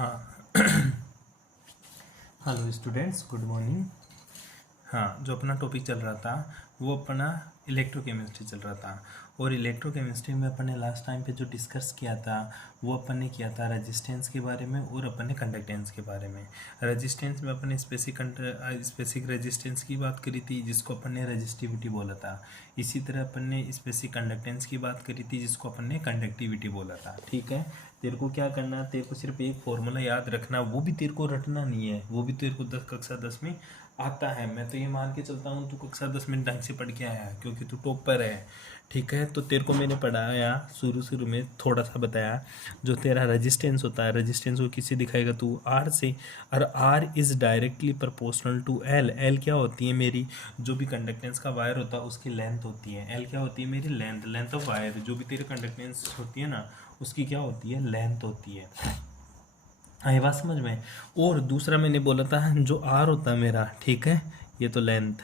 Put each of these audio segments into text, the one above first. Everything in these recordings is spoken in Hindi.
हाँ हेलो स्टूडेंट्स, गुड मॉर्निंग। हाँ, जो अपना टॉपिक चल रहा था वो अपना इलेक्ट्रोकेमिस्ट्री चल रहा था। और इलेक्ट्रोकेमिस्ट्री में अपन ने लास्ट टाइम पे जो डिस्कस किया था वो अपन ने किया था रेजिस्टेंस के बारे में और अपन ने कंडक्टेंस के बारे में। रेजिस्टेंस में अपन ने स्पेसिफिक रेजिस्टेंस की बात करी थी जिसको अपन ने रेजिस्टिविटी बोला था। इसी तरह अपन ने स्पेसिफिक कंडक्टेंस की बात करी थी जिसको अपन ने कंडक्टिविटी बोला था। ठीक है, तेरे को क्या करना है, तेरे को सिर्फ एक फॉर्मूला याद रखना, वो भी तेरे को रटना नहीं है, वो भी तेरे को कक्षा 10 में आता है। मैं तो ये मान के चलता हूँ तू कक्षा 10 में ढंग से पढ़ के आया है क्योंकि तू टॉपर है। ठीक है, तो तेरे को मैंने पढ़ाया शुरू में थोड़ा सा बताया। जो तेरा रेजिस्टेंस होता है, रेजिस्टेंस को किससे दिखाएगा तू, आर से। और R is directly proportional to L. L क्या होती है मेरी, जो भी कंडक्टेंस का वायर होता है उसकी लेंथ होती है। एल क्या होती है मेरी, लेंथ ऑफ वायर। जो भी तेरी कंडक्टेंस होती है ना उसकी क्या होती है, लेंथ होती है। आई बात समझ में। और दूसरा मैंने बोला था जो आर होता है मेरा, ठीक है, ये तो लेंथ,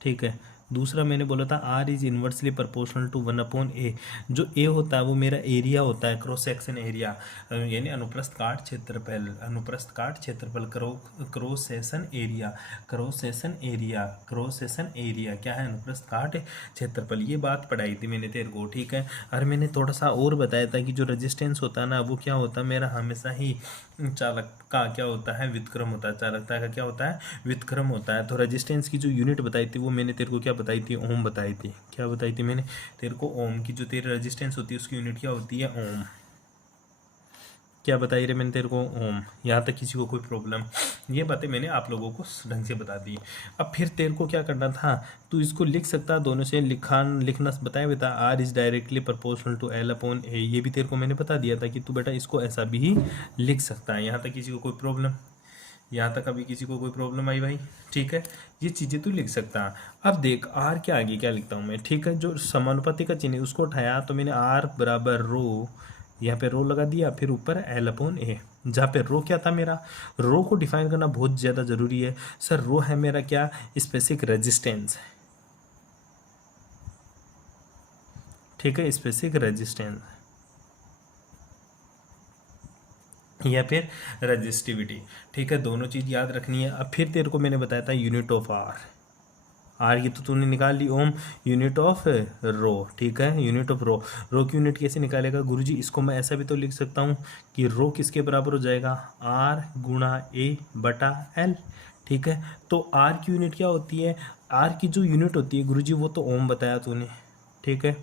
ठीक है। दूसरा मैंने बोला था R is inversely proportional to 1/a। जो ए होता है वो मेरा एरिया होता है, क्रॉस सेक्शन एरिया, यानी अनुप्रस्थ काट क्षेत्रफल। अनुप्रस्थ काट क्षेत्रफल, cross section area, cross section area, cross section area क्या है, अनुप्रस्थ काट क्षेत्रफल। ये बात पढ़ाई थी मैंने तेरे को, ठीक है। और मैंने थोड़ा सा और बताया था कि जो रेजिस्टेंस होता है ना वो क्या होता है मेरा, हमेशा ही चालक का क्या होता है, व्युत्क्रम होता है। चालकता का क्या होता है, व्युत्क्रम होता है। तो रेजिस्टेंस की जो यूनिट बताई थी वो मैंने तेरे को क्या बताई थी, ओम बताई थी। क्या बताई थी मैंने तेरे को, ओम की। जो तेरी रेजिस्टेंस होती है उसकी यूनिट क्या होती है, ओम। क्या बताई रे मैंने तेरे को, ओम। यहाँ तक किसी को कोई प्रॉब्लम, ये बातें मैंने आप लोगों को ढंग से बता दी। अब फिर तेरे को क्या करना था, तू इसको लिख सकता, दोनों से लिखना बताया बेटा। R is directly proportional to L upon A, ये भी तेरे को मैंने बता दिया था कि तू बेटा इसको ऐसा भी लिख सकता है। यहाँ तक किसी को कोई प्रॉब्लम, यहाँ तक अभी किसी को कोई प्रॉब्लम आई भाई, ठीक है। ये चीज़ें तू लिख सकता है। अब देख आर के आगे क्या लिखता हूँ मैं, ठीक है। जो समानुपाती का चिन्ह है उसको उठाया तो मैंने आर बराबर रो, यहाँ पे रो लगा दिया, फिर ऊपर एल अपॉन ए। जहाँ पे रो क्या था मेरा, रो को डिफाइन करना बहुत ज़्यादा ज़रूरी है। सर रो है मेरा क्या, स्पेसिफिक रेजिस्टेंस, ठीक है, स्पेसिफिक रेजिस्टेंस या फिर रजिस्टिविटी, ठीक है। दोनों चीज़ याद रखनी है। अब फिर तेरे को मैंने बताया था यूनिट ऑफ आर, आर की तो तूने निकाल ली ओम, यूनिट ऑफ रो, ठीक है। यूनिट ऑफ रो, रो की यूनिट कैसे निकालेगा गुरुजी, इसको मैं ऐसा भी तो लिख सकता हूँ कि रो किसके बराबर हो जाएगा, आर गुणा ए बटा एल, ठीक है। तो आर की यूनिट क्या होती है, आर की जो यूनिट होती है गुरुजी वो तो ओम बताया तूने, ठीक है।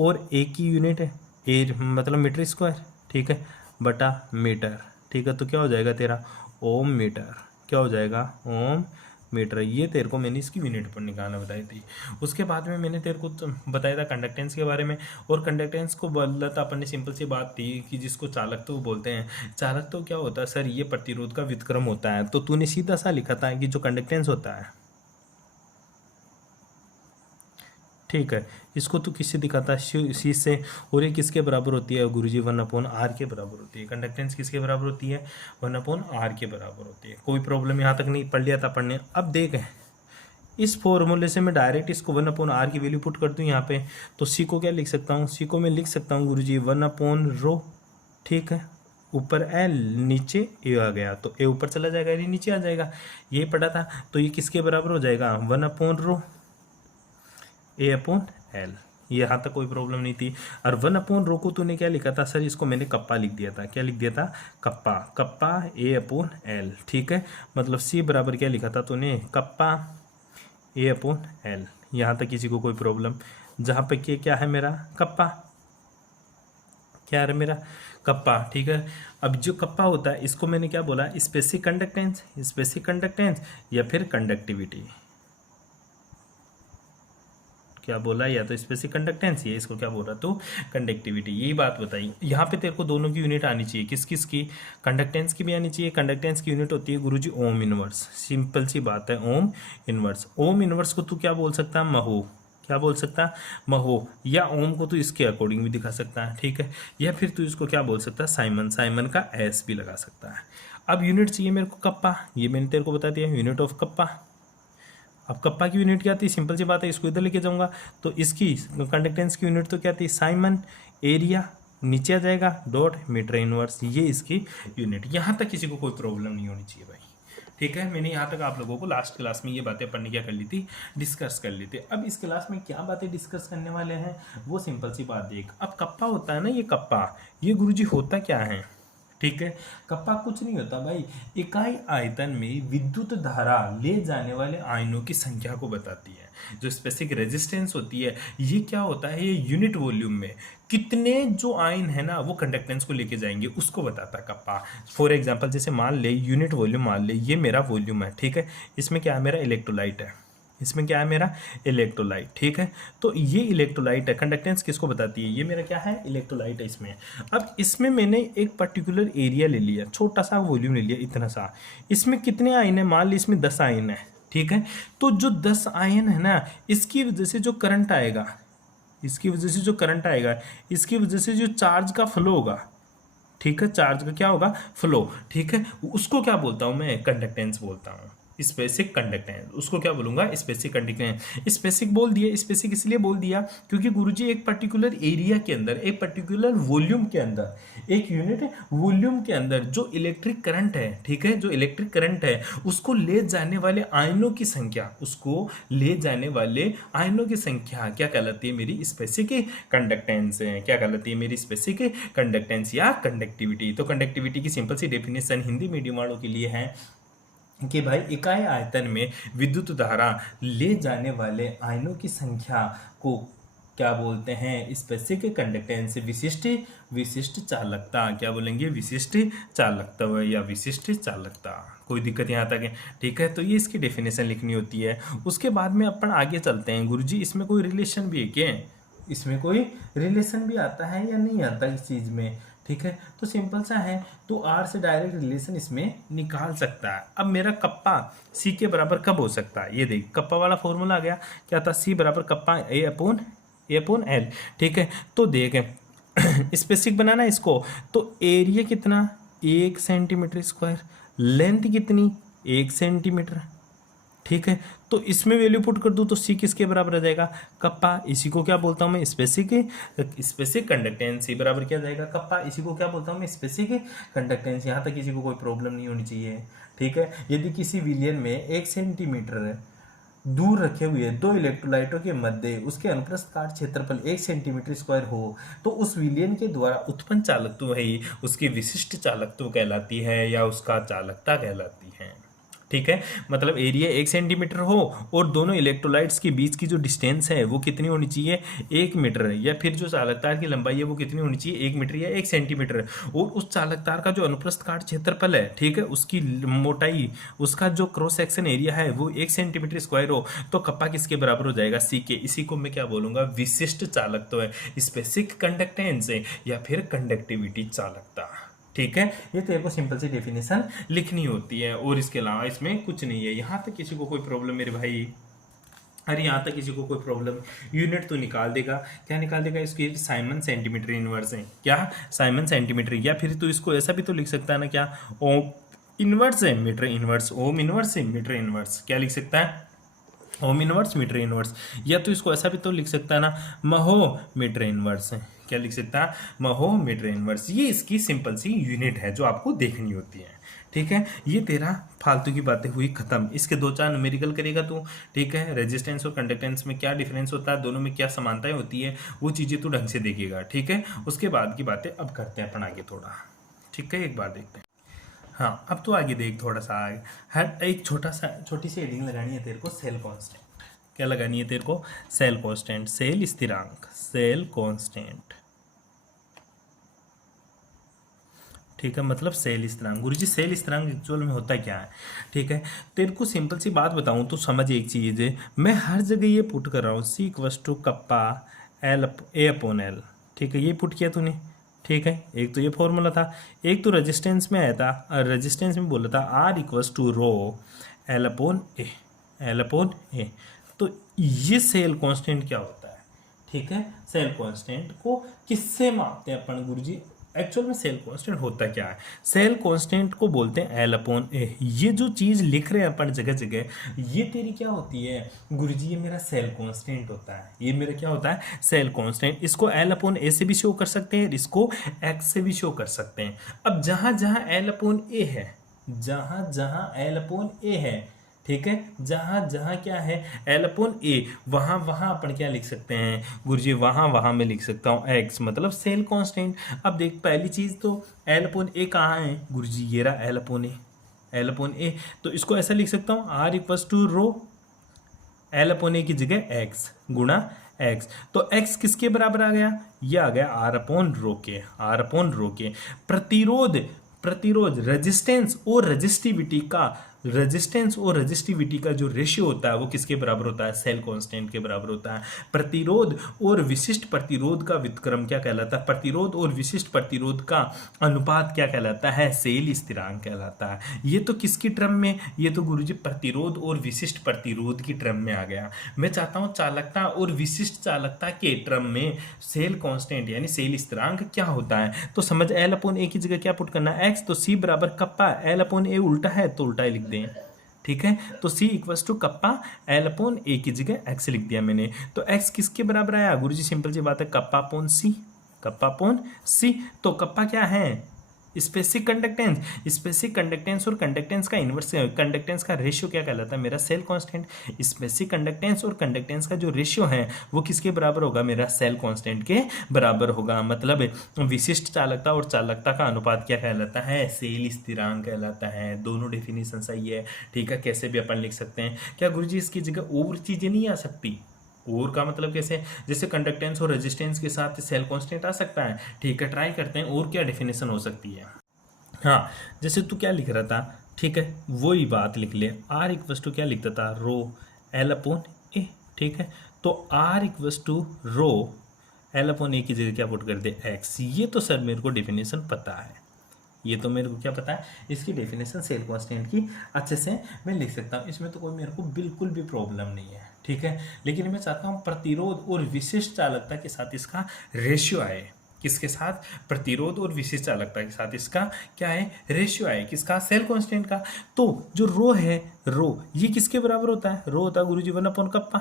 और ए की यूनिट है, ए मतलब मीटर स्क्वायर, ठीक है, बटा मीटर, ठीक है। तो क्या हो जाएगा तेरा, ओम मीटर, क्या हो जाएगा, ओम मीटर। ये तेरे को मैंने इसकी यूनिट पर निकालना बताई थी। उसके बाद में मैंने तेरे को बताया था कंडक्टेंस के बारे में। और कंडक्टेंस को बोला था अपन ने, सिंपल सी बात थी कि जिसको चालकत्व बोलते हैं। चालकत्व क्या होता है सर, ये प्रतिरोध का व्युत्क्रम होता है। तो तूने सीधा सा लिखा था कि जो कंडक्टेंस होता है, ठीक है, इसको तो किससे दिखाता है, सी से। और ये किसके बराबर होती है गुरुजी, 1/r के बराबर होती है। कंडक्टेंस किसके बराबर होती है, 1/r के बराबर होती है। कोई प्रॉब्लम यहाँ तक नहीं, पढ़ लिया था पढ़ने। अब देख इस फॉर्मूले से मैं डायरेक्ट इसको 1/r की वैल्यू पुट कर दूँ यहाँ पे, तो सी को क्या लिख सकता हूँ, सी को मैं लिख सकता हूँ गुरुजी 1/ρ, ठीक है। ऊपर एल, नीचे ए आ गया, तो ए ऊपर चला जाएगा, ए नीचे आ जाएगा। ये पढ़ा था, तो ये किसके बराबर हो जाएगा, 1/ρ ए अपॉन एल। यहाँ तक कोई प्रॉब्लम नहीं थी। और 1/ρ को तूने क्या लिखा था सर, इसको मैंने कप्पा लिख दिया था। क्या लिख दिया था, कप्पा, कप्पा ए अपॉन एल, ठीक है। मतलब सी बराबर क्या लिखा था तूने, कप्पा ए अपॉन एल। यहाँ तक किसी को कोई प्रॉब्लम, जहाँ पे के क्या है मेरा, कप्पा, क्या है मेरा, कप्पा, ठीक है। अब जो कप्पा होता है इसको मैंने क्या बोला, स्पेसिफिक कंडक्टेंस, स्पेसिफिक कंडक्टेंस या फिर कंडक्टिविटी। क्या बोला, या तो स्पेसिफिक कंडक्टेंस, ये इसको क्या बोला तो कंडक्टिविटी। यही बात बताई। यहाँ पे तेरे को दोनों की यूनिट आनी चाहिए, किस किस की, कंडक्टेंस की भी आनी चाहिए। कंडक्टेंस की यूनिट होती है गुरुजी ओम इनवर्स, सिंपल सी बात है, ओम इनवर्स। ओम इनवर्स को तू क्या बोल सकता है, महो, क्या बोल सकता है, महो। या ओम को तू इसके अकॉर्डिंग भी दिखा सकता है, ठीक है। या फिर तू इसको क्या बोल सकता है, साइमन, साइमन का एस भी लगा सकता है। अब यूनिट चाहिए मेरे को कप्पा, ये मैंने तेरे को बता दिया, यूनिट ऑफ कप्पा। अब कप्पा की यूनिट क्या थी, सिंपल सी बात है, इसको इधर लेके जाऊंगा तो इसकी कंडक्टेंस की यूनिट तो क्या थी, साइमन एरिया नीचे आ जाएगा डॉट मीटर इनवर्स, ये इसकी यूनिट। यहाँ तक किसी को कोई प्रॉब्लम नहीं होनी चाहिए भाई, ठीक है। मैंने यहाँ तक आप लोगों को लास्ट क्लास में ये बातें पढ़ने क्या कर ली थी, डिस्कस कर ली थी। अब इस क्लास में क्या बातें डिस्कस करने वाले हैं, वो सिंपल सी बात देख। अब कप्पा होता है ना, ये कप्पा, ये गुरुजी होता क्या है, ठीक है। कप्पा कुछ नहीं होता भाई, इकाई आयतन में विद्युत धारा ले जाने वाले आयनों की संख्या को बताती है। जो स्पेसिफिक रेजिस्टेंस होती है, ये क्या होता है, ये यूनिट वॉल्यूम में कितने जो आयन है ना वो कंडक्टेंस को लेके जाएंगे उसको बताता है कप्पा। फॉर एग्जांपल जैसे मान ले यूनिट वॉल्यूम, मान ले ये मेरा वॉल्यूम है, ठीक है। इसमें क्या है, मेरा इलेक्ट्रोलाइट है, इसमें क्या है, मेरा इलेक्ट्रोलाइट, ठीक है। तो ये इलेक्ट्रोलाइट है, कंडक्टेंस किसको बताती है, ये मेरा क्या है, इलेक्ट्रोलाइट है इसमें। अब इसमें मैंने एक पर्टिकुलर एरिया ले लिया, छोटा सा वॉल्यूम ले लिया, इतना सा। इसमें कितने आयन है, मान ली इसमें 10 आयन है, ठीक है। तो जो 10 आयन है ना, इसकी वजह से जो करंट आएगा, इसकी वजह से जो करंट आएगा, इसकी वजह से जो चार्ज का फ्लो होगा, ठीक है, चार्ज का क्या होगा, फ्लो, ठीक है, उसको क्या बोलता हूँ मैं, कंडक्टेंस बोलता हूँ, स्पेसिफिक कंडक्टेंस। उसको क्या बोलूंगा, स्पेसिफिक कंडक्टेंस। स्पेसिफिक बोल दिया, स्पेसिफिक इसलिए बोल दिया क्योंकि गुरुजी एक पर्टिकुलर एरिया के अंदर, एक पर्टिकुलर वॉल्यूम के अंदर, एक यूनिट वॉल्यूम के अंदर जो इलेक्ट्रिक करंट है, ठीक है, जो इलेक्ट्रिक करंट है उसको ले जाने वाले आयनों की संख्या, उसको ले जाने वाले आयनों की संख्या क्या कहलाती है, मेरी स्पेसिफिक कंडक्टेंस है। क्या कहलाती है, मेरी स्पेसिफिक कंडक्टेंस या कंडक्टिविटी। तो कंडक्टिविटी की सिंपल सी डेफिनेशन हिंदी मीडियम वालों के लिए है कि भाई इकाई आयतन में विद्युत धारा ले जाने वाले आयनों की संख्या को क्या बोलते हैं, स्पेसिफिक कंडक्टेंस, विशिष्ट चालकता। क्या बोलेंगे, विशिष्ट चालकता या विशिष्ट चालकता। कोई दिक्कत यहाँ तक है, ठीक है। तो ये इसकी डेफिनेशन लिखनी होती है। उसके बाद में अपन आगे चलते हैं। गुरुजी इसमें कोई रिलेशन भी है क्या, इसमें कोई रिलेशन भी आता है या नहीं आता इस चीज़ में, ठीक है। तो सिंपल सा है, तो आर से डायरेक्ट रिलेशन इसमें निकाल सकता है। अब मेरा कप्पा सी के बराबर कब हो सकता है, ये देख, कप्पा वाला फॉर्मूला आ गया, क्या था, सी बराबर कप्पा ए अपॉन एल, ठीक है। तो देख स्पेसिफिक बनाना इसको, तो एरिया कितना, 1 सेंटीमीटर स्क्वायर, लेंथ कितनी, 1 सेंटीमीटर, ठीक है। तो इसमें वैल्यू पुट कर दूं तो सी किसके बराबर आ जाएगा, कप्पा। इसी को क्या बोलता हूं मैं, स्पेसिफिक कंडक्टेंस। सी बराबर क्या जाएगा, कप्पा। इसी को क्या बोलता हूं मैं, स्पेसिफिक कंडक्टेंस। यहाँ तक किसी को कोई प्रॉब्लम नहीं होनी चाहिए, ठीक है। यदि किसी विलियन में 1 सेंटीमीटर दूर रखे हुए 2 इलेक्ट्रोलाइटों के मध्य उसके अनुप्रस्थ काट क्षेत्रफल 1 सेंटीमीटर स्क्वायर हो, तो उस विलियन के द्वारा उत्पन्न चालकत्व ही उसकी विशिष्ट चालकत्व कहलाती है या उसका चालकता कहलाती है, ठीक है। मतलब एरिया 1 सेंटीमीटर हो और दोनों इलेक्ट्रोलाइट्स के बीच की जो डिस्टेंस है वो कितनी होनी चाहिए, 1 मीटर, या फिर जो चालकतार की लंबाई है वो कितनी होनी चाहिए, 1 मीटर या 1 सेंटीमीटर। और उस चालकतार का जो अनुप्रस्थ काट क्षेत्रफल है, ठीक है, उसकी मोटाई, उसका जो क्रॉस सेक्शन एरिया है वो 1 सेंटीमीटर स्क्वायर हो, तो कप्पा किसके बराबर हो जाएगा, सी के। इसी को मैं क्या बोलूंगा, विशिष्ट चालकत्व है, स्पेसिफिक कंडक्टेंस है या फिर कंडक्टिविटी चालकता, ठीक है। ये तेरे को सिंपल सी डेफिनेशन लिखनी होती है और इसके अलावा इसमें कुछ नहीं है। यहाँ तक किसी को कोई प्रॉब्लम मेरे भाई, अरे यहाँ तक किसी को कोई प्रॉब्लम, यूनिट तो निकाल देगा, क्या निकाल देगा, इसकी साइमन सेंटीमीटर इनवर्स है, क्या साइमन सेंटीमीटर, या फिर तो इसको ऐसा भी तो लिख सकता है ना, क्या ओम इनवर्स है मीटर इनवर्स, ओम इनवर्स है मीटर इनवर्स, क्या लिख सकता है, ओम इनवर्स मीटर इनवर्स। या तो इसको ऐसा भी तो लिख सकता है ना, महो मीटर इनवर्स है, क्या लिख सकता है, महो मीटर इनवर्स। ये इसकी सिंपल सी यूनिट है जो आपको देखनी होती है, ठीक है। ये तेरा फालतू की बातें हुई खत्म। इसके 2-4 न्यूमेरिकल करेगा तू, ठीक है। रेजिस्टेंस और कंडक्टेंस में क्या डिफरेंस होता है, दोनों में क्या समानताएं होती है, वो चीज़ें तू ढंग से देखेगा, ठीक है। उसके बाद की बातें अब करते हैं अपन आगे थोड़ा, ठीक है। एक बार देखते हैं, हाँ अब तो आगे देख थोड़ा सा आगे। हर एक छोटी सी हेडिंग लगानी है तेरे को, सेल कांस्टेंट। क्या लगानी है तेरे को, सेल कांस्टेंट, सेल स्थिरांक, सेल कांस्टेंट, ठीक है। मतलब सेल स्थिरांक। गुरुजी सेल स्थिरांक एक्चुअल में होता क्या है, ठीक है। तेरे को सिंपल सी बात बताऊं तो समझ एक चीज़ है, मैं हर जगह ये पुट कर रहा हूँ, C equals to kappa L A upon L, ठीक है। ये पुट किया तूने, ठीक है। एक तो ये फॉर्मूला था, एक तो रेजिस्टेंस में आया था, और रेजिस्टेंस में बोला था R equals to rho L upon A, L upon A. तो ये सेल कांस्टेंट क्या होता है, ठीक है। सेल कांस्टेंट को किससे मापते हैं अपन गुरुजी, एक्चुअल में सेल कांस्टेंट होता क्या है? सेल कांस्टेंट को बोलते हैं एल अपॉन ए। ये जो चीज लिख रहे हैं अपन जगह जगह, ये तेरी क्या होती है गुरुजी? ये मेरा सेल कांस्टेंट होता है। ये मेरा क्या होता है? Cell constant. इसको एल अपॉन ए से भी शो कर सकते हैं, इसको एक्स से भी शो कर सकते हैं। अब जहां जहां एल अपॉन ए है, जहां जहां एल अपॉन ए है, ठीक है, जहां जहां क्या है एल अपॉन ए, वहां वहां अपन क्या लिख सकते हैं गुरुजी? वहां वहां मैं लिख सकता हूँ एक्स, मतलब सेल कांस्टेंट। अब देख, पहली चीज तो एल अपॉन ए कहाँ है गुरुजी? ये रहा L upon A, L upon A. तो इसको ऐसा लिख सकता हूँ R equals to rho L upon A की जगह एक्स गुणा एक्स। तो एक्स किसके बराबर आ गया? ये आ गया आर अपॉन रो के, आर अपॉन रो के। प्रतिरोध, प्रतिरोध रेजिस्टेंस और रेजिस्टिविटी का, रेजिस्टेंस और रेजिस्टिविटी का जो रेशियो होता है वो किसके बराबर होता है? सेल कांस्टेंट के बराबर होता है। प्रतिरोध और विशिष्ट प्रतिरोध का व्युत्क्रम क्या कहलाता है? प्रतिरोध और विशिष्ट प्रतिरोध का अनुपात क्या कहलाता है? सेल स्थिरांक कहलाता है। ये तो किसकी टर्म में? ये तो गुरुजी प्रतिरोध और विशिष्ट प्रतिरोध की टर्म में आ गया। मैं चाहता हूं चालकता और विशिष्ट चालकता के टर्म में सेल कांस्टेंट यानी सेल स्थिरांक क्या होता है? तो समझ, एल अपॉन ए की जगह क्या पुट करना है? एक्स। तो सी बराबर कप्पा, एल अपॉन ए उल्टा है तो उल्टा ही लिख दें, ठीक है। तो C equals to kappa L upon A की जगह एक्स लिख दिया मैंने। तो एक्स किसके बराबर आया गुरुजी? सिंपल सी बात है, कप्पा अपॉन सी, कप्पा अपॉन सी। तो कप्पा क्या है? Specific conductance. स्पेसिफिक कंडक्टेंस और कंडक्टेंस का इनवर्स, कंडक्टेंस का रेशियो क्या कहलाता है? मेरा सेल कांस्टेंट। स्पेसिफिक कंडक्टेंस और कंडक्टेंस का जो रेशियो है वो किसके बराबर होगा? मेरा सेल कांस्टेंट के बराबर होगा। मतलब विशिष्ट चालकता और चालकता का अनुपात क्या कहलाता है? सेल स्थिरांक कहलाता है। दोनों डेफिनेशन सही है, ठीक है। कैसे भी अपन लिख सकते हैं। क्या गुरुजी इसकी जगह और चीजें नहीं आ सकती? और का मतलब कैसे? जैसे कंडक्टेंस और रेजिस्टेंस के साथ सेल कांस्टेंट आ सकता है, ठीक है। ट्राई करते हैं और क्या डेफिनेशन हो सकती है। हाँ, जैसे तू क्या लिख रहा था, ठीक है, वही बात लिख ले। आर इक्वस टू क्या लिखता था? रो एल अपॉन ए, ठीक है। तो R equals to rho L upon A की जगह क्या पुट कर दे? एक्स। ये तो सर मेरे को डेफिनेशन पता है, ये तो मेरे को क्या पता है, इसकी डेफिनेशन सेल कांस्टेंट की अच्छे से मैं लिख सकता हूँ। इसमें तो कोई मेरे को बिल्कुल भी प्रॉब्लम नहीं है, ठीक है। लेकिन मैं चाहता हूँ प्रतिरोध और विशिष्ट चालकता के साथ इसका रेशियो आए। किसके साथ? प्रतिरोध और विशिष्ट चालकता के साथ इसका क्या है? रेशियो आए। किसका? सेल कांस्टेंट का। तो जो रो है, रो ये किसके बराबर होता है? रो होता है गुरुजी 1 अपॉन कप्पा।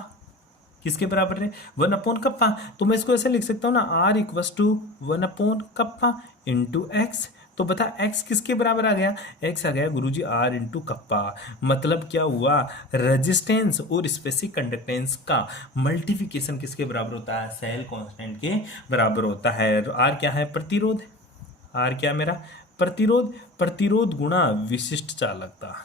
किसके बराबर है? 1 अपॉन कप्पा। तो मैं इसको ऐसे लिख सकता हूँ ना, R equals to 1 upon kappa into X. तो बता एक्स किसके बराबर आ गया? एक्स आ गया गुरुजी आर इंटू कप्पा। मतलब क्या हुआ? रेजिस्टेंस और स्पेसिफिक कंडक्टेंस का मल्टीप्लिकेशन किसके बराबर होता है? सेल कांस्टेंट के बराबर होता है। आर क्या है? प्रतिरोध। आर क्या मेरा? प्रतिरोध। प्रतिरोध गुणा विशिष्ट चालकता।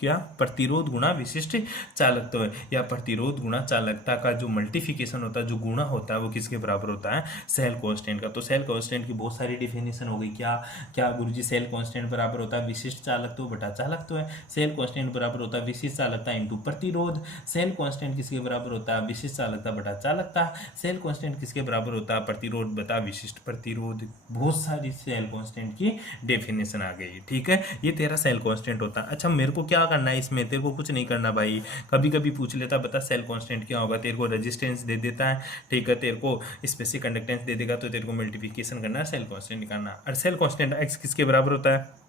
क्या? प्रतिरोध गुणा विशिष्ट चालकता है, या प्रतिरोध गुणा चालकता का जो मल्टीप्लिकेशन होता है, जो गुणा होता है, वो किसके बराबर होता है? सेल कांस्टेंट का। तो सेल कांस्टेंट की बहुत सारी डेफिनेशन हो गई। क्या क्या गुरुजी? सेल कांस्टेंट बराबर होता है विशिष्ट चालकत्व बटा चालकत्व है। सेल कांस्टेंट बराबर होता है विशिष्ट चालकता इंटू प्रतिरोध। सेल कांस्टेंट किसके बराबर होता है? विशिष्ट चालकता बटा चालकता। सेल कांस्टेंट किसके बराबर होता है? प्रतिरोध बटा विशिष्ट प्रतिरोध। बहुत सारी सेल कांस्टेंट की डेफिनेशन आ गई, ठीक है। ये तेरा सेल कांस्टेंट होता है। अच्छा, मेरे को क्या करना है इसमें? तेरे को कुछ नहीं करना भाई। कभी कभी पूछ लेता, बता सेल कांस्टेंट क्या होगा? तेरे को रेजिस्टेंस दे देता है, ठीक है, तेरे को स्पेसिफिक कंडक्टेंस दे देगा, तो तेरे को मल्टीप्लिकेशन करना है, सेल कांस्टेंट निकालना। और सेल कांस्टेंट एक्स किसके बराबर होता है?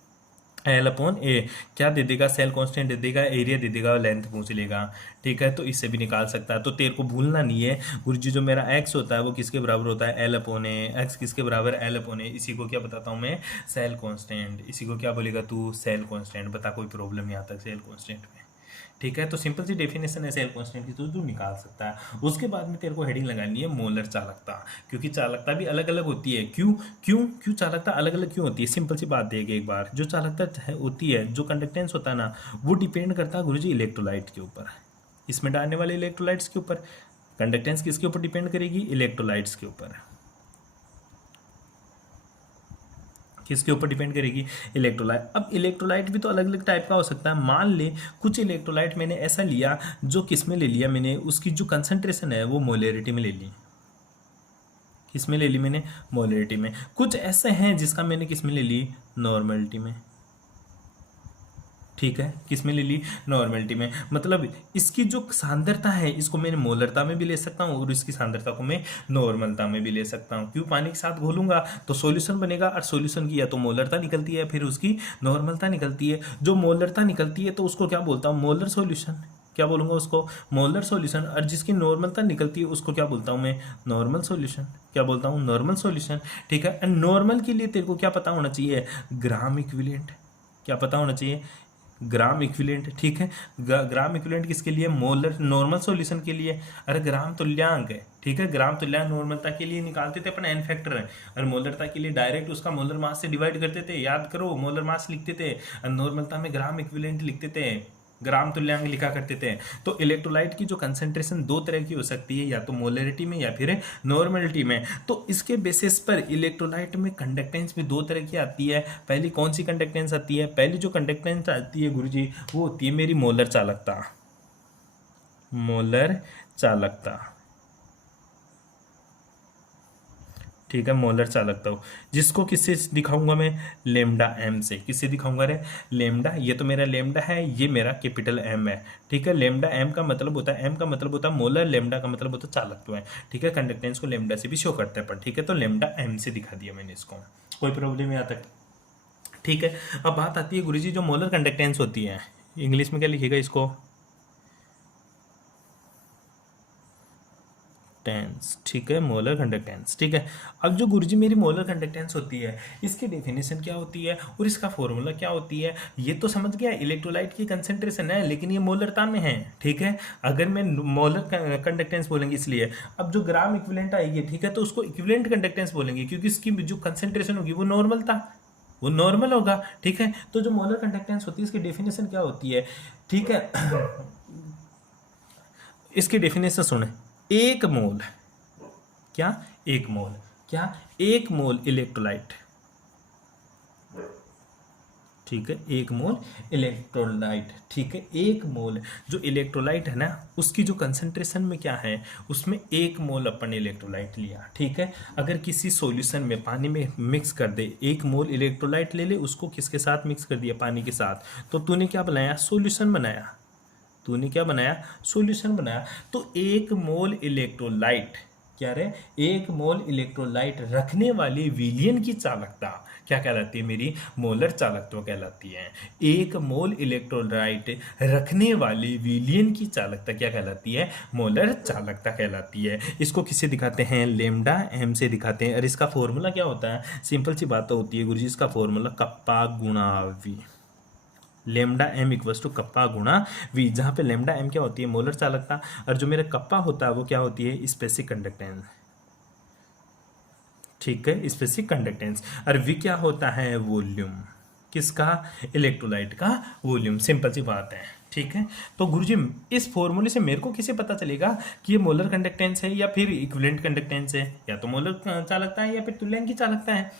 एल अपॉन ए। क्या दे देगा? सेल कांस्टेंट दे देगा, एरिया दे देगा, लेंथ पूछ लेगा, ठीक है। तो इससे भी निकाल सकता है। तो तेरे को भूलना नहीं है गुरुजी, जो मेरा एक्स होता है वो किसके बराबर होता है? एल अपॉन ए। एक्स किसके बराबर? L upon A. इसी को क्या बताता हूँ मैं? Cell constant. इसी को क्या बोलेगा तू? Cell constant. बता, कोई प्रॉब्लम नहीं आता सेल कांस्टेंट में, ठीक है। तो सिंपल सी डेफिनेशन है सेल कांस्टेंट की, तो तू निकाल सकता है। उसके बाद में तेरे को हेडिंग लगानी है मोलर चालकता, क्योंकि चालकता भी अलग अलग होती है। क्यों क्यों क्यों चालकता अलग अलग क्यों होती है? सिंपल सी बात देख एक बार, जो चालकता होती है, जो कंडक्टेंस होता है ना, वो डिपेंड करता है गुरुजी इलेक्ट्रोलाइट के ऊपर, इसमें डालने वाले इलेक्ट्रोलाइट्स के ऊपर। कंडक्टेंस किसके ऊपर डिपेंड करेगी? इलेक्ट्रोलाइट्स के ऊपर। किसके ऊपर डिपेंड करेगी? इलेक्ट्रोलाइट। अब इलेक्ट्रोलाइट भी तो अलग अलग टाइप का हो सकता है। मान ले कुछ इलेक्ट्रोलाइट मैंने ऐसा लिया, जो किस में ले लिया मैंने, उसकी जो कंसंट्रेशन है वो मोलरिटी में ले ली। किस में ले ली मैंने? मोलरिटी में। कुछ ऐसे हैं जिसका मैंने किस में ले ली? नॉर्मलिटी में। ठीक है, किस में ले ली, नॉर्मलिटी में। मतलब इसकी जो सांद्रता है इसको मैं मोलरता में भी ले सकता हूँ और इसकी सांद्रता को मैं नॉर्मलता में भी ले सकता हूँ। क्यों, पानी के साथ घोलूंगा तो सॉल्यूशन बनेगा और सॉल्यूशन की या तो मोलरता निकलती है फिर उसकी नॉर्मलता निकलती है। जो मोलरता निकलती है तो उसको क्या बोलता हूँ, मोलर सॉल्यूशन, क्या बोलूंगा उसको, मोलर सॉल्यूशन। और जिसकी नॉर्मलता निकलती है उसको क्या बोलता हूँ मैं, नॉर्मल सॉल्यूशन। क्या बोलता हूँ, नॉर्मल सॉल्यूशन। ठीक है, एंड नॉर्मल के लिए तेरे को क्या पता होना चाहिए, ग्राम इक्विवेलेंट। क्या पता होना चाहिए, ग्राम इक्विवेलेंट। ठीक है, ग्राम इक्विवेलेंट किसके लिए, मोलर नॉर्मल सॉल्यूशन के लिए। अरे ग्राम तुल्यांक है, ठीक है, ग्राम तुल्यांक नॉर्मलता के लिए निकालते थे अपन एन फैक्टर है, और मोलरता के लिए डायरेक्ट उसका मोलर मास से डिवाइड करते थे। याद करो, मोलर मास लिखते थे और नॉर्मलता में ग्राम इक्विवेलेंट लिखते थे, ग्राम तुल्यांक लिखा करते थे। तो इलेक्ट्रोलाइट की जो कंसेंट्रेशन दो तरह की हो सकती है, या तो मोलरिटी में या फिर नॉर्मलिटी में। तो इसके बेसिस पर इलेक्ट्रोलाइट में कंडक्टेंस भी दो तरह की आती है। पहली कौन सी कंडक्टेंस आती है, पहली जो कंडक्टेंस आती है गुरुजी वो होती है मेरी मोलर चालकता, मोलर चालकता। ठीक है, मोलर चालकता हो, जिसको किससे दिखाऊंगा मैं, लेमडा एम से। किससे दिखाऊंगा रे, लेमडा, ये तो मेरा लेमडा है, ये मेरा कैपिटल एम है। ठीक है, लेमडा एम का मतलब होता है, एम का मतलब होता है मोलर, लेमडा का मतलब होता है चालकत्व है। ठीक है, कंडक्टेंस को लेमडा से भी शो करते हैं पर। ठीक है, तो लेमडा एम से दिखा दिया मैंने इसको, कोई प्रॉब्लम यहाँ तक। ठीक है, अब बात आती है गुरुजी जो मोलर कंडक्टेंस होती है, इंग्लिश में क्या लिखेगा इसको, कंडक्टेंस। ठीक है, मोलर कंडक्टेंस। ठीक है, अब जो गुरुजी मेरी मोलर कंडक्टेंस होती है इसकी डेफिनेशन क्या होती है और इसका फॉर्मूला क्या होती है, ये तो समझ गया, इलेक्ट्रोलाइट की कंसेंट्रेशन है लेकिन ये मोलरता में है। ठीक है, अगर मैं मोलर कंडक्टेंस बोलेंगे इसलिए, अब जो ग्राम इक्विवेलेंट आएगी, ठीक है, तो उसको इक्विवेलेंट कंडक्टेंस बोलेंगे क्योंकि इसकी जो कंसेंट्रेशन होगी वो नॉर्मल था, वो नॉर्मल होगा। ठीक है, तो जो मोलर कंडक्टेंस होती है इसकी डेफिनेशन क्या होती है, ठीक है, इसकी डेफिनेशन सुने, एक मोल, क्या, एक मोल, क्या, एक मोल इलेक्ट्रोलाइट। ठीक है, एक मोल इलेक्ट्रोलाइट। ठीक है, एक मोल जो इलेक्ट्रोलाइट है ना उसकी जो कंसंट्रेशन में क्या है, उसमें एक मोल अपन ने इलेक्ट्रोलाइट लिया। ठीक है, अगर किसी सॉल्यूशन में पानी में मिक्स कर दे, एक मोल इलेक्ट्रोलाइट ले ले, उसको किसके साथ मिक्स कर दिया, पानी के साथ, तो तूने क्या बनाया, सॉल्यूशन बनाया। तूने क्या बनाया, सॉल्यूशन बनाया। तो एक मोल इलेक्ट्रोलाइट, क्या रे, एक मोल इलेक्ट्रोलाइट रखने वाले विलयन की चालकता क्या कहलाती है, मेरी मोलर चालकत्व कहलाती है। एक मोल इलेक्ट्रोलाइट रखने वाले विलयन की चालकता क्या कहलाती है, मोलर चालकता कहलाती है। इसको किससे दिखाते हैं, लेमडा एम से दिखाते हैं। और इसका फॉर्मूला क्या होता है, सिंपल सी बात तो होती है गुरुजी, इसका फॉर्मूला कप्पा गुणा V, lambda M equals to kappa गुणा वी, जहाँ पे लेमडा एम क्या होती है, मोलर चालकता, और जो मेरा कप्पा होता है वो क्या होती है, स्पेसिफिक कंडक्टेंस। ठीक है, स्पेसिफिक कंडक्टेंस। और वी क्या होता है, वॉल्यूम, किसका, इलेक्ट्रोलाइट का वॉल्यूम। सिंपल सी बात है। ठीक है, तो गुरुजी इस फॉर्मूले से मेरे को कैसे पता चलेगा कि ये मोलर कंडक्टेंस है या फिर इक्विवेलेंट कंडक्टेंस है, या तो मोलर चालकता है या फिर तुल्यांक की चालकता है।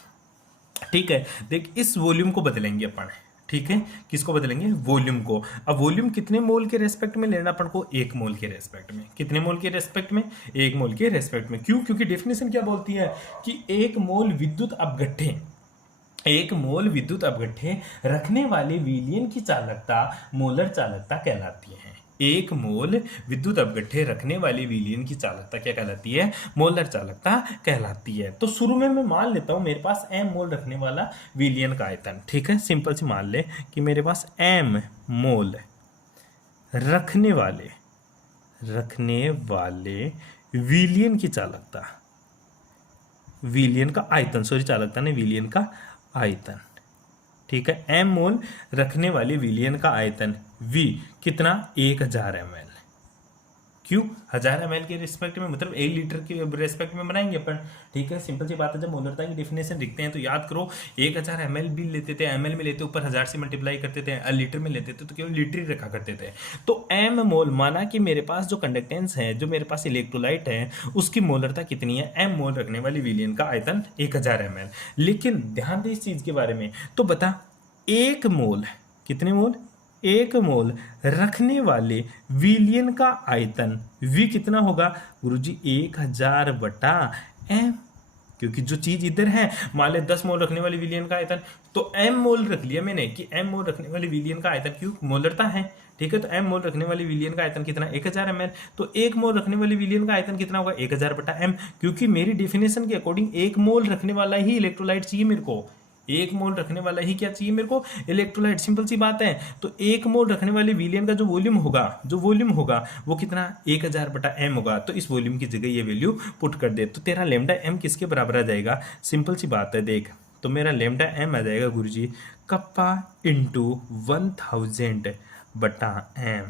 ठीक है, देख इस वॉल्यूम को बदलेंगे अपन। ठीक है, किसको बदलेंगे, वॉल्यूम को। अब वॉल्यूम कितने मोल के रेस्पेक्ट में लेना अपन को, एक मोल के रेस्पेक्ट में। कितने मोल के रेस्पेक्ट में, एक मोल के रेस्पेक्ट में। क्यों, क्योंकि डेफिनेशन क्या बोलती है कि एक मोल विद्युत अपघट्य, एक मोल विद्युत अपघट्य रखने वाले विलयन की चालकता मोलर चालकता कहलाती है। एक मोल विद्युत अपघट्य रखने वाले विलयन की चालकता क्या कहलाती है, मोलर चालकता कहलाती है। तो शुरू में मैं मान लेता हूं मेरे पास m मोल रखने वाला विलयन का आयतन। ठीक है, सिंपल सी मान ले कि मेरे पास m मोल रखने वाले विलयन की चालकता, विलयन का आयतन, सॉरी चालकता नहीं, विलयन का आयतन। ठीक है, एम मोल रखने वाले विलयन का आयतन V कितना, 1000 ml। क्यों, 1000 ml के रिस्पेक्ट में, मतलब 1 लीटर के रिस्पेक्ट में बनाएंगे अपन। ठीक है, सिंपल सी बात है, जब मोलरता की डेफिनेशन लिखते हैं तो याद करो 1000 ml भी लेते थे, ml में लेते ऊपर 1000 से मल्टीप्लाई करते थे, लीटर में लेते थे तो केवल लीटर ही रखा करते थे। तो एम मोल, माना कि मेरे पास जो कंडक्टेंस है, जो मेरे पास इलेक्ट्रोलाइट है, उसकी मोलरता कितनी है, एम मोल रखने वाली विलयन का आयतन 1000 ml। लेकिन ध्यान दे इस चीज के बारे में, तो बता एक मोल, कितने मोल, एक मोल रखने वाले विलयन का आयतन V कितना होगा गुरुजी, 1000 बटा m। क्योंकि जो चीज इधर है, मान ले 10 मोल रखने वाली विलियन का आयतन, तो m मोल रख लिया मैंने कि m मोल रखने वाली विलियन का आयतन, क्यों मोलरता है, ठीक है। तो m मोल रखने वाली विलियन का आयतन कितना, 1000 ml। तो 1 मोल रखने वाली विलियन का आयतन कितना होगा, 1000 बटा m, क्योंकि मेरी डेफिनेशन के अकॉर्डिंग 1 मोल रखने वाला ही इलेक्ट्रोलाइट चाहिए मेरे को, 1 मोल रखने वाला ही क्या चाहिए मेरे को, इलेक्ट्रोलाइट। सिंपल सी बात है। तो 1 मोल रखने वाले विलियन का जो वॉल्यूम होगा वो कितना, 1000 बटा m होगा। तो इस वॉल्यूम की जगह ये वैल्यू पुट कर दे, तो तेरा लेमडा m किसके बराबर आ जाएगा, सिंपल सी बात है देख। तो मेरा लेमडा m आ जाएगा गुरुजी कप्पा इंटू 1000 बटा m,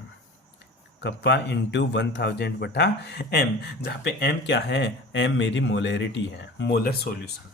कप्पा इंटू 1000 बटा m, जहाँ पे m क्या है, m मेरी मोलरिटी है, मोलर सॉल्यूशन,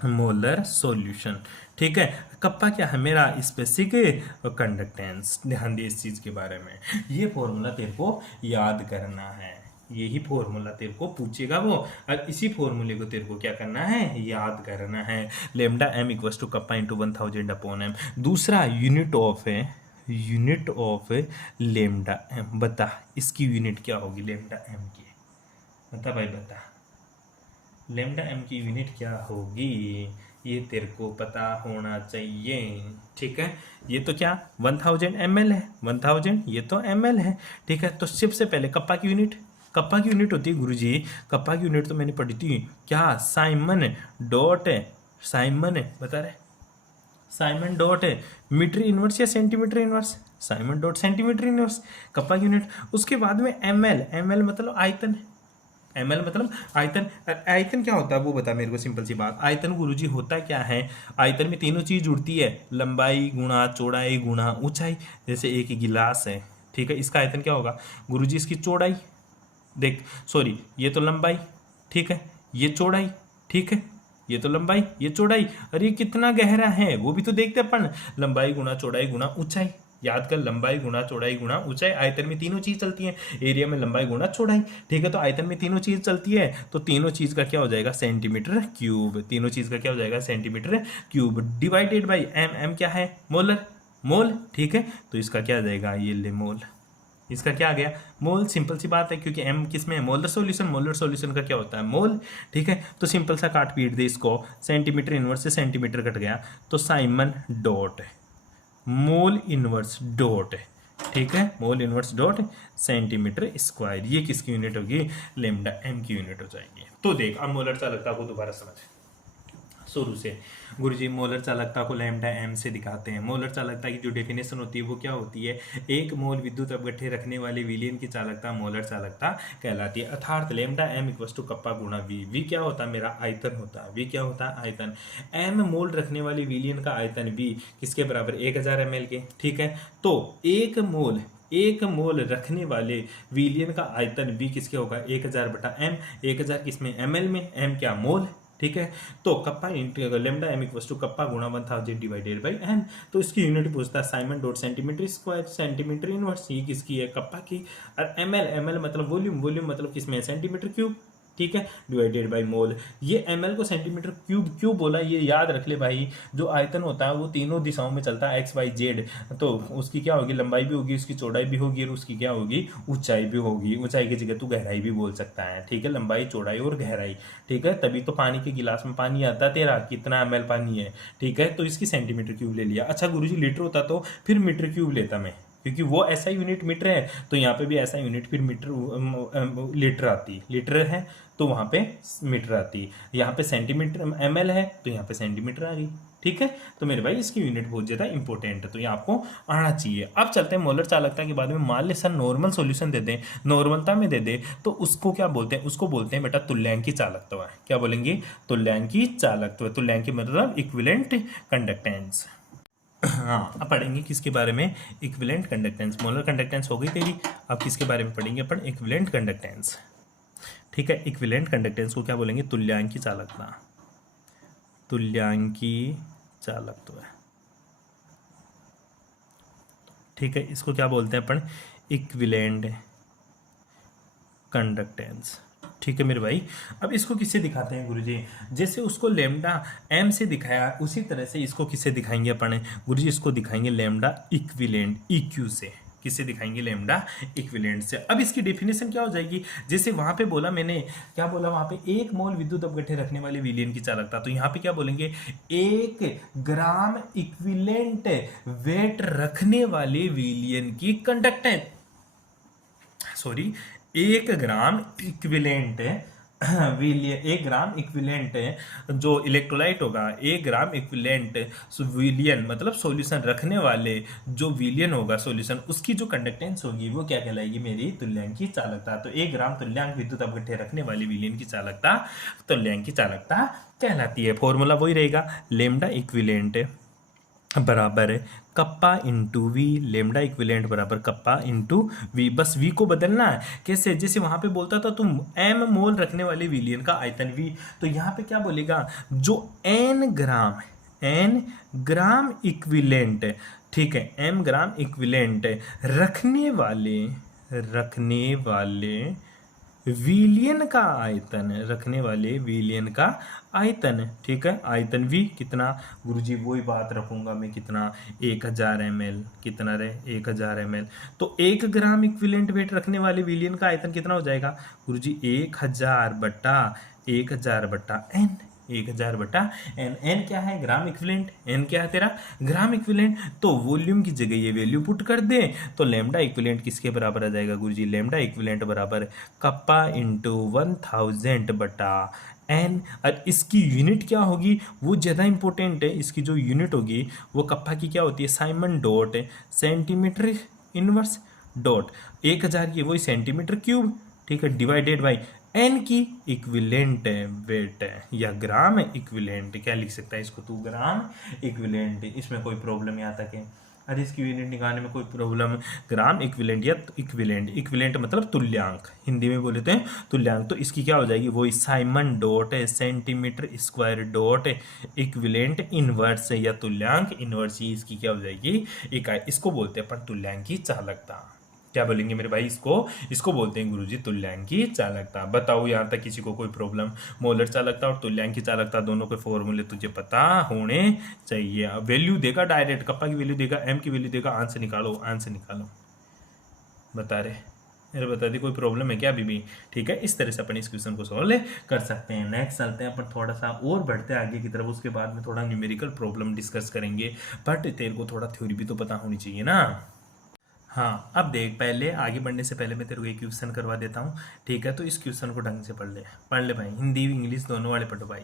मोलर सॉल्यूशन, ठीक है। कप्पा क्या है मेरा, स्पेसिफिक कंडक्टेंस। ध्यान दे इस चीज के बारे में, ये फॉर्मूला तेरे को याद करना है, यही फॉर्मूला तेरे को पूछेगा वो, और इसी फॉर्मूले को तेरे को क्या करना है, याद करना है। Lambda m equals to kappa into 1000 upon m। दूसरा यूनिट ऑफ लेमडा m, बता इसकी यूनिट क्या होगी लेमडा m की, बता भाई बता, लेमडा m की यूनिट क्या होगी, ये तेरे को पता होना चाहिए, ठीक है। ये तो क्या 1000 ml है, 1000 ये तो ml है, ठीक है। तो सबसे पहले कप्पा की यूनिट होती है गुरुजी, कप्पा की यूनिट तो मैंने पढ़ी थी क्या, साइमन डॉट बता रहे, साइमन डॉट मीटर इनवर्स या centimetre inverse, Simon dot centimetre inverse, kappa की यूनिट। उसके बाद में ml मतलब आयतन, ml मतलब आयतन। आयतन क्या होता है वो बता मेरे को, सिंपल सी बात। आयतन गुरुजी होता क्या है, आयतन में तीनों चीज जुड़ती है, लंबाई गुणा चौड़ाई गुणा ऊंचाई। जैसे एक गिलास है, ठीक है, इसका आयतन क्या होगा गुरुजी, इसकी चौड़ाई देख, सॉरी ये तो लंबाई, ठीक है, ये चौड़ाई, ठीक है, ये तो लंबाई ये चौड़ाई, और ये कितना गहरा है वो भी तो देखते अपन, लंबाई गुणा चौड़ाई गुणा ऊंचाई। याद कर, लंबाई गुणा चौड़ाई गुणा ऊंचाई, आयतन में तीनों चीज चलती है, एरिया में लंबाई गुणा चौड़ाई, ठीक है। तो आयतन में तीनों चीज चलती है, तो तीनों चीज का क्या हो जाएगा, सेंटीमीटर क्यूब, तीनों चीज का क्या हो जाएगा, centimetre cube, divided by m क्या है, मोल, ठीक है। तो इसका क्या आ जाएगा, ये ले मोल, इसका क्या आ गया, मोल। सिंपल सी बात है, क्योंकि m किस में है, मोलर सॉल्यूशन का क्या होता है, मोल, ठीक है। तो सिंपल सा काट पीट दे इसको, सेंटीमीटर इनवर्स से सेंटीमीटर कट गया, तो Simon dot mole inverse dot, ठीक है, mole inverse dot centimetre square, ये किसकी यूनिट होगी, लेमडा m की यूनिट हो जाएगी। तो देख अब मोलर चालकता को दोबारा समझ शुरू से। गुरुजी मोलर चालकता को लैम्डा m से दिखाते हैं। मोलर चालकता की जो डेफिनेशन होती है वो क्या होती है, एक मोल विद्युत अपघट्य रखने वाले विलियन की चालकता मोलर चालकता कहलाती है। अर्थात lambda m equals to kappa गुणा v क्या होता है, मेरा आयतन होता है, v क्या होता है, आयतन। m मोल रखने वाली विलियन का आयतन v किसके बराबर, 1000 ml के, ठीक है। तो एक मोल रखने वाले विलियन का आयतन v किसके होगा, 1000 बटा m, 1000 किसमें, ml में, m क्या मोल, ठीक है। तो kappa lambda m equals to kappa गुणा 1000 डिवाइडेड बाई m। तो इसकी यूनिट पूछता है Simon dot centimetre square, centimetre inverse, ये किसकी है, कप्पा की। और ml मतलब वॉल्यूम मतलब किसमें, सेंटीमीटर क्यूब, ठीक है, डिवाइडेड बाई मोल। ये ml को सेंटीमीटर क्यूब क्यों बोला, ये याद रख ले भाई। जो आयतन होता है वो तीनों दिशाओं में चलता है, x y z, तो उसकी क्या होगी, लंबाई भी होगी, उसकी चौड़ाई भी होगी, और उसकी क्या होगी, ऊंचाई भी होगी। ऊंचाई की जगह तू गहराई भी बोल सकता है, ठीक है, लंबाई चौड़ाई और गहराई, ठीक है। तभी तो पानी के गिलास में पानी आता तेरा, कितना ml पानी है, ठीक है। तो इसकी सेंटीमीटर क्यूब ले लिया। अच्छा गुरुजी लीटर होता तो फिर मीटर क्यूब लेता मैं, क्योंकि वो ऐसा यूनिट मीटर है, तो यहाँ पे भी ऐसा यूनिट फिर मीटर लीटर आती, लीटर है तो वहाँ पे मीटर आती, यहाँ पे सेंटीमीटर ml है तो यहाँ पे सेंटीमीटर आ गई, ठीक है। तो मेरे भाई इसकी यूनिट बहुत ज़्यादा इंपॉर्टेंट है, तो ये आपको आना चाहिए। अब चलते हैं मोलर चालकता के बाद में। मान ले सर नॉर्मल सॉल्यूशन दे दें, नॉर्मलता में दे दे, तो उसको क्या बोलते हैं, उसको बोलते हैं बेटा तुल्यांकी चालकत्व। क्या बोलेंगे, तुल्यांकी चालकत्व। तुल्यांकी मतलब इक्विवेलेंट कंडक्टेंस। हाँ, अब पढ़ेंगे किसके बारे में, इक्विवेलेंट कंडक्टेंस। मोलर कंडक्टेंस हो गई तेरी, अब किसके बारे में पढ़ेंगे अपन, इक्विवेलेंट कंडक्टेंस, ठीक है। इक्विवेलेंट कंडक्टेंस को क्या बोलेंगे, तुल्यांकी चालकता, तुल्यांकी चालकत्व, ठीक है। इसको क्या बोलते हैं अपन, इक्विवेलेंट कंडक्टेंस, ठीक है मेरे भाई। अब इसको किससे दिखाते हैं गुरुजी, जैसे उसको लेमडा m से दिखाया उसी तरह से इसको किससे दिखाएंगे अपन गुरुजी, इसको दिखाएंगे लेमडा इक्विवेलेंट EQ से। किससे दिखाएंगे, लैम्डा इक्विवेलेंट से। अब इसकी डेफिनेशन क्या हो जाएगी, जैसे वहां पे बोला मैंने, क्या बोला वहां पे, 1 मोल विद्युत अपघट्य रखने वाले विलयन की चालकता, तो यहाँ पे क्या बोलेंगे, 1 ग्राम इक्विवेलेंट वेट रखने वाले विलयन की कंडक्टेंस, सॉरी 1 ग्राम इक्विवेलेंट विलियन, 1 ग्राम इक्विवेलेंट जो इलेक्ट्रोलाइट होगा, 1 ग्राम इक्विवेलेंट विलियन मतलब सॉल्यूशन रखने वाले जो विलियन होगा सॉल्यूशन, उसकी जो कंडक्टेंस होगी वो क्या कहलाएगी, मेरी तुल्यांक की चालकता। तो 1 ग्राम तुल्यांक विद्युत अपघट्य रखने वाले विलियन की चालकता तुल्यांक की चालकता कहलाती है। फॉर्मूला वही रहेगा, लेमडा इक्विवेलेंट बराबर है kappa into V, lambda equivalent बराबर कप्पा इंटू वी। बस वी को बदलना है, कैसे, जैसे वहां पे बोलता था तुम एम मोल रखने वाले विलियन का आयतन वी, तो यहाँ पे क्या बोलेगा, जो एन ग्राम इक्विवेलेंट, ठीक है, एम ग्राम इक्विवेलेंट रखने वाले विलियन का आयतन, रखने वाले विलियन का आयतन, ठीक है, आयतन V कितना, गुरुजी वही बात रखूंगा मैं, कितना, 1000 ml, कितना रहे 1000 ml, तो 1 ग्राम इक्विवेलेंट वेट रखने वाले विलियन का आयतन कितना हो जाएगा गुरुजी, 1000 बटा n, 1000 बटा एन, एन क्या है, ग्राम इक्विवेलेंट, एन क्या है तेरा, ग्राम इक्विवेलेंट, तो वॉल्यूम की जगह ये वैल्यू पुट कर दे, तो लैम्डा इक्विवेलेंट किसके बराबर आ जाएगा गुरुजी, लैम्डा इक्विवेलेंट बराबर कप्पा इंटू 1000 बटा एन। और इसकी यूनिट क्या होगी, वो ज़्यादा इंपॉर्टेंट है, इसकी जो यूनिट होगी वो कप्पा की क्या होती है, Simon dot centimetre inverse dot 1000 की वही सेंटीमीटर क्यूब, ठीक है, डिवाइडेड बाई एन की इक्विवेलेंट वेट या ग्राम इक्विवेलेंट, क्या लिख सकता है इसको तू, ग्राम इक्विवेलेंट। इसमें कोई प्रॉब्लम यहाँ तक है, अरे इसकी यूनिट निकालने में कोई प्रॉब्लम, ग्राम इक्विवेलेंट या इक्विवेलेंट मतलब तुल्यांक, हिंदी में बोले तो तुल्यांक, तो इसकी क्या हो जाएगी, वो Simon dot centimetre square dot equivalent inverse या तुल्यांक इनवर्स, ही इसकी क्या हो जाएगी इकाई, इसको बोलते हैं अपन तुल्यांक की चालकता। क्या बोलेंगे मेरे भाई, इसको बोलते हैं गुरुजी तुल्यांक की चालकता। बताओ यहाँ तक किसी को कोई प्रॉब्लम, मोलर चालकता और तुल्यांक की चालकता दोनों के फॉर्मूले तुझे पता होने चाहिए। वैल्यू देगा डायरेक्ट, कप्पा की वैल्यू देगा, एम की वैल्यू देगा, आंसर निकालो बता रहे, अरे बता दी, कोई प्रॉब्लम है क्या अभी भी, ठीक है, इस तरह से अपन इस क्वेश्चन को सॉल्व कर सकते हैं। नेक्स्ट चलते हैं अपन थोड़ा सा और बढ़ते हैं आगे की तरफ, उसके बाद में थोड़ा न्यूमेरिकल प्रॉब्लम डिस्कस करेंगे, बट तेरे को थोड़ा थ्योरी भी तो पता होनी चाहिए ना। हाँ, अब देख, पहले आगे बढ़ने से पहले मैं तेरे को एक क्वेश्चन करवा देता हूँ, ठीक है, तो इस क्वेश्चन को ढंग से पढ़ ले भाई, हिंदी इंग्लिश दोनों वाले पढ़ो भाई।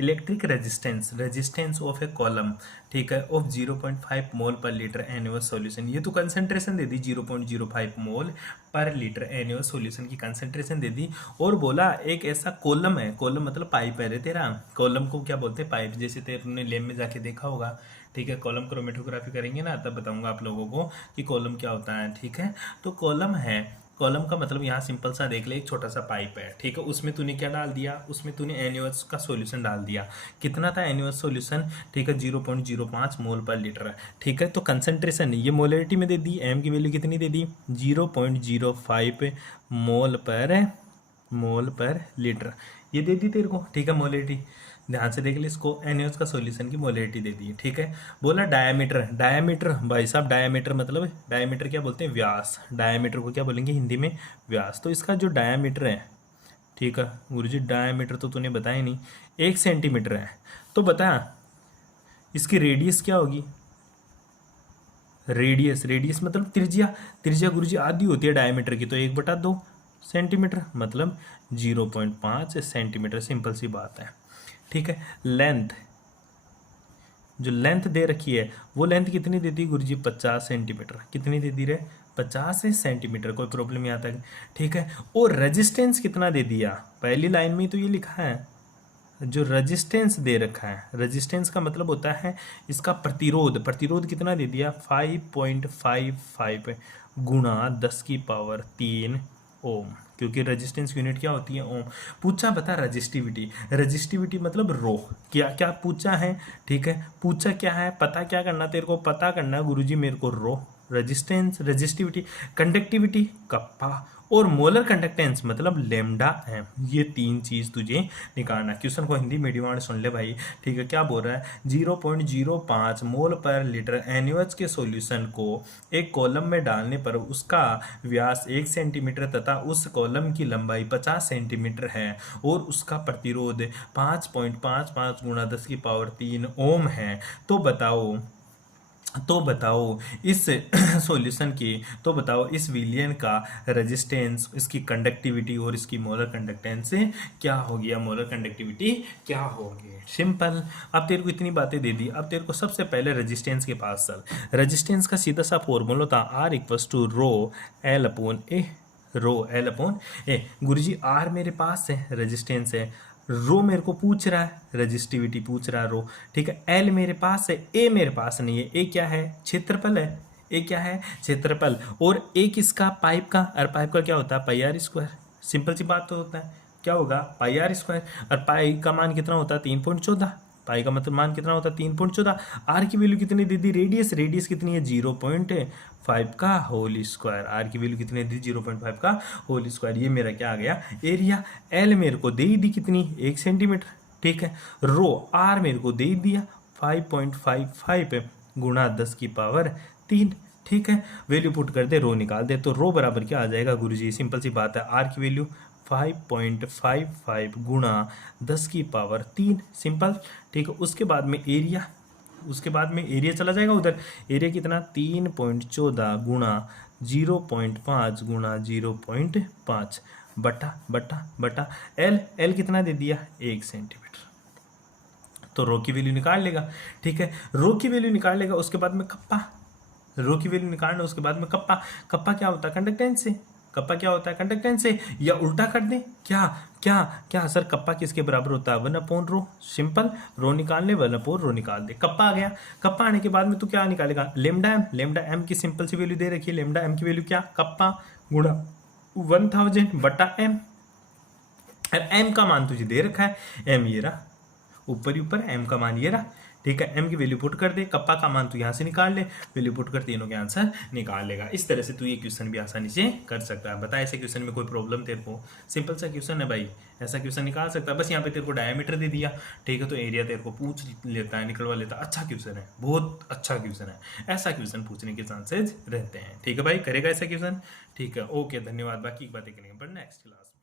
Electric resistance of A column, ठीक है, ऑफ 0.5 मोल पर लीटर एनुअस सॉल्यूशन, ये तो कंसंट्रेशन दे दी 0.05 मोल पर लीटर एनुअस सॉल्यूशन की कंसंट्रेशन दे दी, और बोला एक ऐसा कॉलम है, कॉलम मतलब पाइप है रे तेरा, कॉलम को क्या बोलते हैं, पाइप, जैसे तेरे लैब में जाके देखा होगा, ठीक है, कॉलम क्रोमेटोग्राफी करेंगे ना तब बताऊंगा आप लोगों को कि कॉलम क्या होता है, ठीक है, तो कॉलम है, कॉलम का मतलब यहाँ सिंपल सा देख ले, एक छोटा सा पाइप है, ठीक है, उसमें तूने क्या डाल दिया, उसमें तूने एनुअस का सॉल्यूशन डाल दिया, कितना था एनुअस सॉल्यूशन, ठीक है, 0.05 मोल पर लीटर, ठीक है, तो कंसंट्रेशन ये मोलरिटी में दे दी, एम की वैल्यू कितनी दे दी, 0.05 मोल पर लीटर, ये दे दी तेरे को, ठीक है, मोलरिटी, ध्यान से देख ले इसको, एनुअस का सॉल्यूशन की मोलरिटी दे दी है, ठीक है। बोला डायामीटर भाई साहब, डायामीटर मतलब, डायामीटर क्या बोलते हैं, व्यास, डायामीटर को क्या बोलेंगे हिंदी में, व्यास, तो इसका जो डायामीटर है, ठीक है गुरुजी, डायामीटर तो तूने बताया नहीं, 1 सेंटीमीटर है, तो बता इसकी रेडियस क्या होगी, रेडियस मतलब त्रिज्या गुरुजी आधी होती है डायामीटर की, तो 1/2 सेंटीमीटर मतलब 0.5 सेंटीमीटर, सिंपल सी बात है, ठीक है। लेंथ, जो लेंथ दे रखी है वो लेंथ कितनी दे दी गुरुजी, 50 सेंटीमीटर, कितनी दे दी रे, 50 सेंटीमीटर, कोई प्रॉब्लम यहाँ तक, ठीक है। और रेजिस्टेंस कितना दे दिया, पहली लाइन में तो ये लिखा है, जो रेजिस्टेंस दे रखा है, रेजिस्टेंस का मतलब होता है इसका प्रतिरोध कितना दे दिया, 5.55 गुणा 10⁻³ ओम, क्योंकि रेजिस्टेंस यूनिट क्या होती है, ओम। पूछा बता रजिस्टिविटी मतलब रो, क्या पूछा है, ठीक है, पूछा क्या है, पता क्या करना तेरे को, पता करना गुरुजी मेरे को रो, रेजिस्टेंस, रजिस्टिविटी, कंडक्टिविटी कप्पा, और मोलर कंडक्टेंस मतलब लेमडा एम। ये तीन चीज तुझे निकालना। क्वेश्चन को हिंदी मीडियम वाले सुन ले भाई, ठीक है। क्या बोल रहा है, 0.05 मोल पर लीटर NaOH के सॉल्यूशन को एक कॉलम में डालने पर उसका व्यास 1 सेंटीमीटर तथा उस कॉलम की लंबाई 50 सेंटीमीटर है और उसका प्रतिरोध 5.55 गुणा 10⁻³ ओम है। तो बताओ इस सॉल्यूशन की, तो बताओ इस विलियन का रेजिस्टेंस, इसकी कंडक्टिविटी और इसकी मोलर कंडक्टेंस क्या हो गया, मोलर कंडक्टिविटी क्या होगी। सिंपल। अब तेरे को इतनी बातें दे दी, अब तेरे को सबसे पहले रेजिस्टेंस के पास चल। रेजिस्टेंस का सीधा सा फॉर्मूला था R = रो L अपॉन ए। गुरुजी R मेरे पास है, रेजिस्टेंस है। रो मेरे को पूछ रहा है, रेजिस्टिविटी पूछ रहा है रो, ठीक है। एल मेरे पास है, ए मेरे पास नहीं है। ए क्या है, क्षेत्रफल है। ए क्या है, क्षेत्रफल। और ए किसका, पाइप का। और पाइप का क्या होता है, πr²। सिंपल सी बात तो होता है, क्या होगा, πr²। और पाई का मान कितना होता है, 3.14। पाई का मतलब मान कितना होता है, 3.14। आर की वैल्यू कितनी दे दी, रेडियस कितनी है, 0.5 का होल स्क्वायर। आर की वैल्यू कितनी दी, 0.5 का होल स्क्वायर। ये मेरा क्या आ गया, एरिया। एल मेरे को दे दी कितनी, 1 सेंटीमीटर, ठीक है। रो आर मेरे को दे दिया 5.55 गुणा 10⁻3, ठीक है। वैल्यू पुट कर दे, रो निकाल दे। तो रो बराबर क्या आ जाएगा गुरुजी, सिंपल सी बात है, आर की वैल्यू 5.55 गुणा 10⁻3, सिंपल, ठीक है। उसके बाद में एरिया चला जाएगा उधर। एरिया कितना, 3.14 गुणा 0.5 गुणा 0.5 बटा एल कितना दे दिया, 1 सेंटीमीटर। तो रो की वैल्यू निकाल लेगा, ठीक है। रो की वैल्यू निकाल लेगा, उसके बाद में कप्पा। रो की वैल्यू निकालना, उसके बाद में कप्पा। कप्पा क्या होता है, कंडक्टेंस से। कप्पा क्या होता है, कंडक्टेंस से। या उल्टा कर दें, क्या सर, कप्पा किसके बराबर होता है, 1/रो। सिंपल, रो निकालने 1/रो निकाल दे, कप्पा आ गया। कप्पा आने के बाद में तू क्या निकालेगा, लेमडा एम की सिंपल सी वैल्यू दे रखी है। लेमडा एम की वैल्यू क्या, कप्पा गुणा 1000 बटा एम। अब एम का मान तुझे दे रखा है, एम ये रहा, ऊपर एम का मान ये रहा, ठीक है। एम की वैल्यू पुट कर दे, कप्पा का मान तू यहाँ से निकाल ले, वैल्यू पुट कर, तीनों के आंसर निकाल लेगा। इस तरह से तू ये क्वेश्चन भी आसानी से कर सकता है। बता, ऐसे क्वेश्चन में कोई प्रॉब्लम तेरे को, सिंपल सा क्वेश्चन है भाई, ऐसा क्वेश्चन निकाल सकता है। बस यहाँ पे तेरे को डायमीटर दे दिया, ठीक है, तो एरिया तेरे को पूछ लेता है, निकलवा लेता है। अच्छा क्वेश्चन है, बहुत अच्छा क्वेश्चन है। ऐसा क्वेश्चन पूछने के चांसेज रहते हैं, ठीक है भाई। करेगा ऐसा क्वेश्चन, ठीक है। ओके, धन्यवाद। बाकी बातें करेंगे पर नेक्स्ट क्लास।